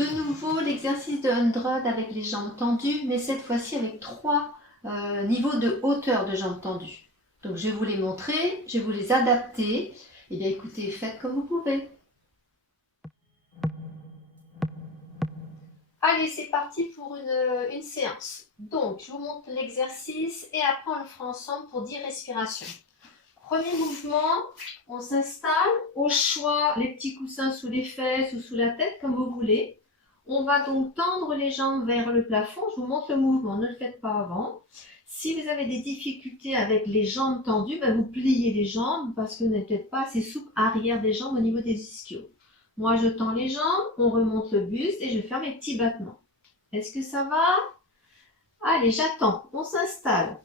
De nouveau, l'exercice de 100 avec les jambes tendues, mais cette fois-ci avec 3 niveaux de hauteur de jambes tendues. Donc je vais vous les montrer, je vais vous les adapter. Et bien écoutez, faites comme vous pouvez. Allez, c'est parti pour une séance. Donc, je vous montre l'exercice et après on le fera ensemble pour 10 respirations. Premier mouvement, on s'installe, au choix, les petits coussins sous les fesses ou sous la tête, comme vous voulez. On va donc tendre les jambes vers le plafond. Je vous montre le mouvement, ne le faites pas avant. Si vous avez des difficultés avec les jambes tendues, ben vous pliez les jambes parce que vous n'êtes peut-être pas assez souple arrière des jambes au niveau des ischios. Moi, je tends les jambes, on remonte le buste et je vais faire mes petits battements. Est-ce que ça va? Allez, j'attends. On s'installe.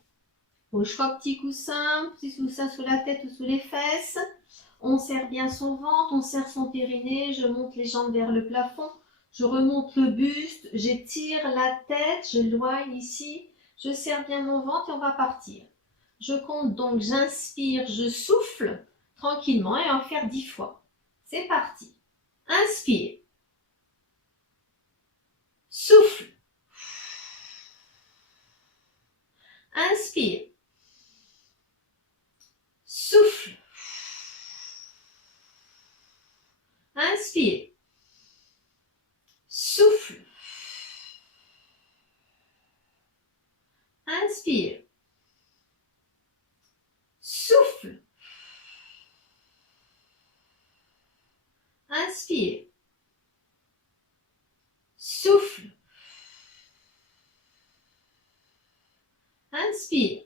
Au choix, petit coussin sous la tête ou sous les fesses. On serre bien son ventre, on serre son périnée. Je monte les jambes vers le plafond. Je remonte le buste, j'étire la tête, je l'éloigne ici. Je serre bien mon ventre et on va partir. Je compte donc, j'inspire, je souffle tranquillement et on va faire 10 fois. C'est parti. Inspire. Souffle. Inspire. Souffle. Inspire. Souffle. Inspire. Souffle. Inspire. Souffle. Inspire.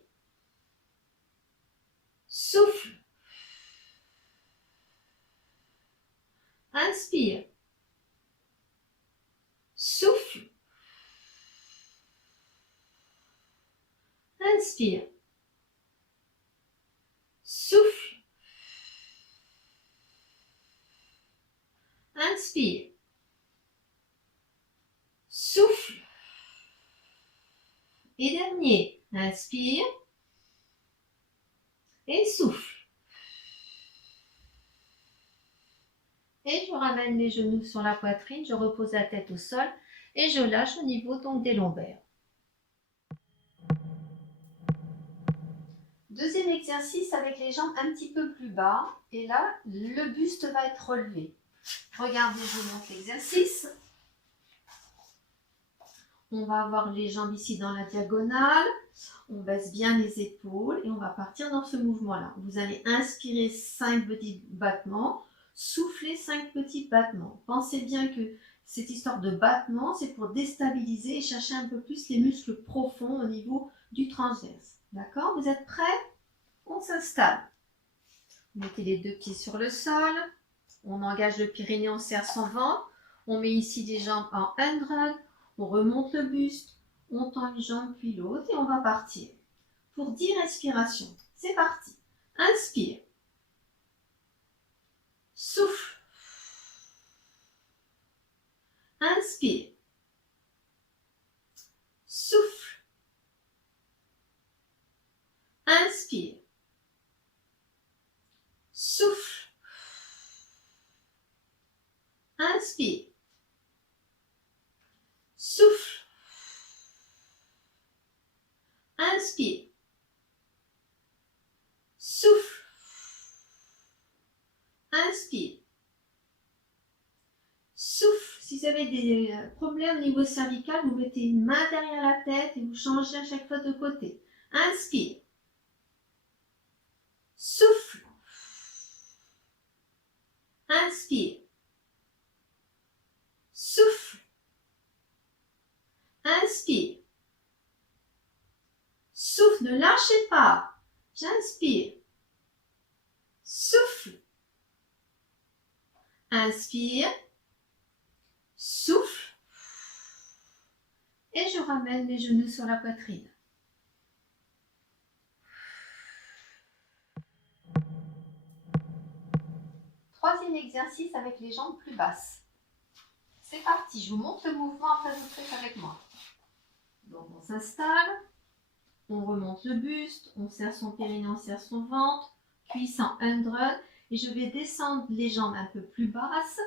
Souffle. Inspire. Souffle. Inspire. Souffle. Inspire. Souffle. Et dernier. Inspire. Et souffle. Et je ramène les genoux sur la poitrine, je repose la tête au sol et je lâche au niveau donc des lombaires. Deuxième exercice avec les jambes un petit peu plus bas et là le buste va être relevé. Regardez, je vous montre l'exercice. On va avoir les jambes ici dans la diagonale, on baisse bien les épaules et on va partir dans ce mouvement-là. Vous allez inspirer 5 petits battements, souffler 5 petits battements. Pensez bien que cette histoire de battement, c'est pour déstabiliser et chercher un peu plus les muscles profonds au niveau du transverse. D'accord? Vous êtes prêts? On s'installe. Mettez les deux pieds sur le sol. On engage le périnée, on serre son ventre. On met ici les jambes en hand. On remonte le buste. On tend une jambe puis l'autre et on va partir. Pour 10 respirations. C'est parti. Inspire. Souffle. Inspire. Souffle. Inspire. Souffle. Inspire. Souffle. Inspire. Souffle. Inspire. Souffle. Si vous avez des problèmes au niveau cervical, vous mettez une main derrière la tête et vous changez à chaque fois de côté. Inspire. Souffle. Inspire. Souffle. Inspire. Souffle, ne lâchez pas. J'inspire. Souffle. Inspire. Souffle. Et je ramène mes genoux sur la poitrine. Troisième exercice avec les jambes plus basses. C'est parti, je vous montre le mouvement, après vous faites avec moi. Donc on s'installe, on remonte le buste, on serre son périnée, on serre son ventre, cuisse en 100 et je vais descendre les jambes un peu plus basses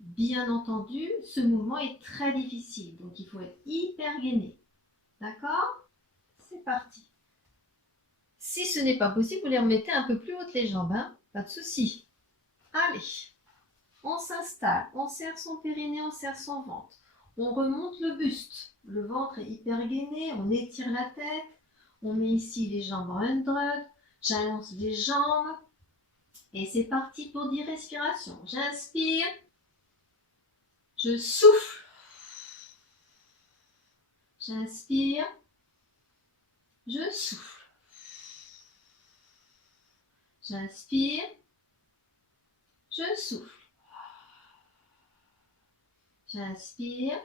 Bien entendu, ce mouvement est très difficile, donc il faut être hyper gainé. D'accord? C'est parti. Si ce n'est pas possible, vous les remettez un peu plus hautes les jambes, hein? Pas de souci. Allez, on s'installe, on serre son périnée, on serre son ventre. On remonte le buste. Le ventre est hyper gainé, on étire la tête. On met ici les jambes en hundred. J'allonge les jambes. Et c'est parti pour 10 respirations. J'inspire. Je souffle. J'inspire. Je souffle. J'inspire. Je souffle. J'inspire.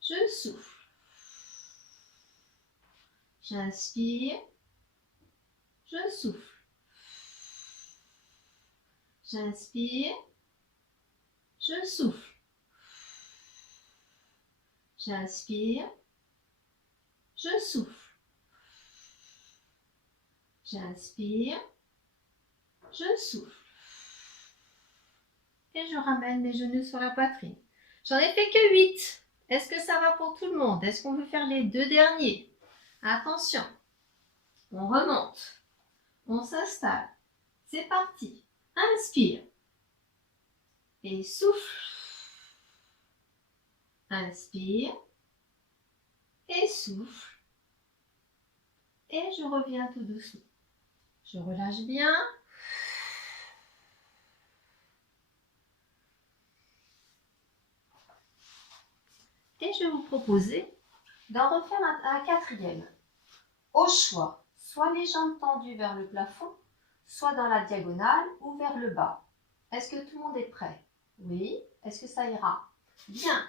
Je souffle. J'inspire. Je souffle. J'inspire. Je souffle. J'inspire. Je souffle. J'inspire. Je souffle. Et je ramène mes genoux sur la poitrine. J'en ai fait que 8. Est-ce que ça va pour tout le monde? Est-ce qu'on veut faire les 2 derniers? Attention. On remonte. On s'installe. C'est parti. Inspire. Et souffle. Inspire. Et souffle. Et je reviens tout doucement. Je relâche bien. Et je vais vous proposer d'en refaire un quatrième. Au choix, soit les jambes tendues vers le plafond, soit dans la diagonale ou vers le bas. Est-ce que tout le monde est prêt? Oui. Est-ce que ça ira? Bien.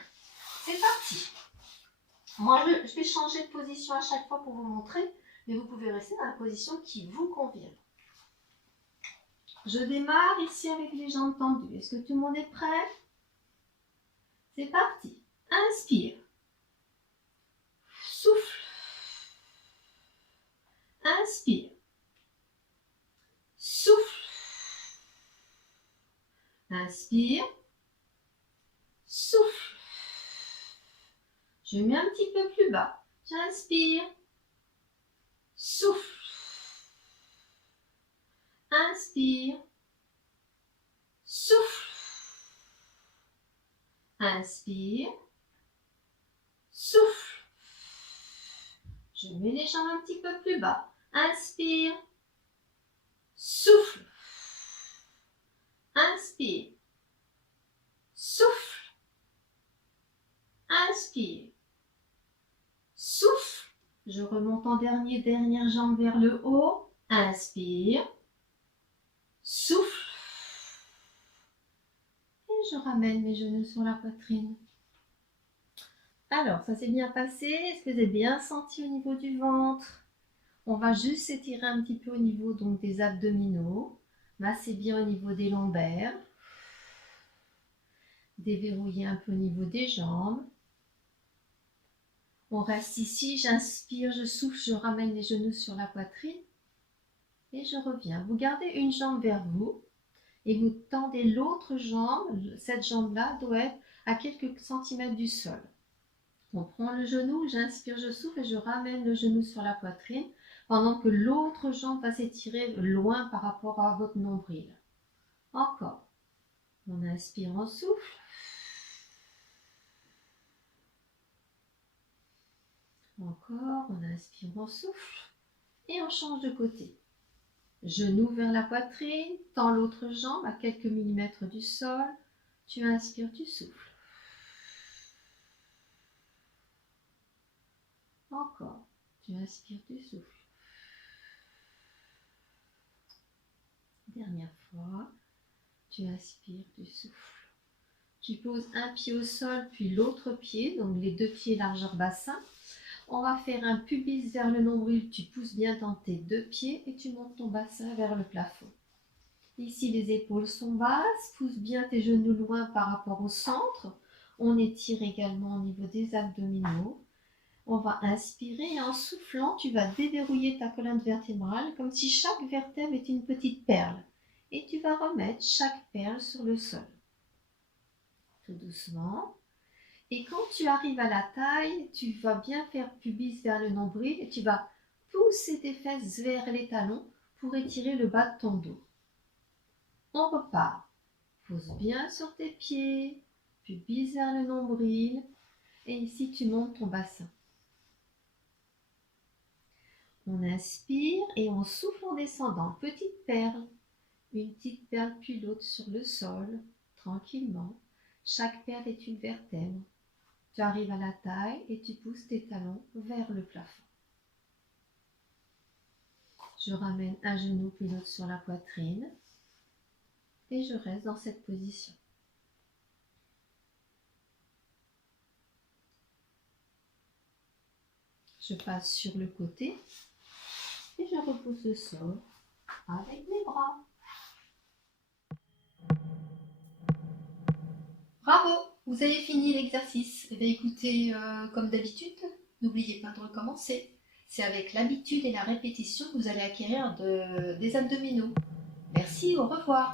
C'est parti. Moi, je vais changer de position à chaque fois pour vous montrer, mais vous pouvez rester dans la position qui vous convient. Je démarre ici avec les jambes tendues. Est-ce que tout le monde est prêt? C'est parti. Inspire. Souffle. Inspire. Souffle. Inspire. Souffle. Je mets un petit peu plus bas. J'inspire. Souffle. Inspire. Souffle. Inspire. Souffle. Je mets les jambes un petit peu plus bas. Inspire. Souffle. Inspire. Souffle. Inspire. Souffle. Je remonte en dernière jambe vers le haut. Inspire. Souffle. Et je ramène mes genoux sur la poitrine. Alors, ça s'est bien passé. Est-ce que vous avez bien senti au niveau du ventre? On va juste s'étirer un petit peu au niveau donc, des abdominaux. Masser bien au niveau des lombaires. Déverrouiller un peu au niveau des jambes. On reste ici, j'inspire, je souffle, je ramène les genoux sur la poitrine. Et je reviens. Vous gardez une jambe vers vous. Et vous tendez l'autre jambe. Cette jambe-là doit être à quelques centimètres du sol. On prend le genou, j'inspire, je souffle et je ramène le genou sur la poitrine pendant que l'autre jambe va s'étirer loin par rapport à votre nombril. Encore. On inspire, on souffle. Encore, on inspire, on souffle. Et on change de côté. Genou vers la poitrine, tends l'autre jambe à quelques millimètres du sol. Tu inspires, tu souffles. Encore. Tu inspires, tu souffles. Dernière fois. Tu inspires, tu souffles. Tu poses un pied au sol, puis l'autre pied, donc les 2 pieds largeur bassin. On va faire un pubis vers le nombril. Tu pousses bien dans tes 2 pieds et tu montes ton bassin vers le plafond. Ici, les épaules sont basses. Pousse bien tes genoux loin par rapport au centre. On étire également au niveau des abdominaux. On va inspirer et en soufflant, tu vas déverrouiller ta colonne vertébrale comme si chaque vertèbre était une petite perle. Et tu vas remettre chaque perle sur le sol. tout doucement. Et quand tu arrives à la taille, tu vas bien faire pubis vers le nombril et tu vas pousser tes fesses vers les talons pour étirer le bas de ton dos. On repart. Pose bien sur tes pieds, pubis vers le nombril et ici tu montes ton bassin. On inspire et on souffle en descendant. Petite perle, une petite perle puis l'autre sur le sol, tranquillement. Chaque perle est une vertèbre. Tu arrives à la taille et tu pousses tes talons vers le plafond. Je ramène un genou puis l'autre sur la poitrine et je reste dans cette position. Je passe sur le côté et je repousse le sol avec mes bras. Bravo, vous avez fini l'exercice. Eh bien, écoutez, comme d'habitude, n'oubliez pas de recommencer. C'est avec l'habitude et la répétition que vous allez acquérir des abdominaux. Merci, au revoir.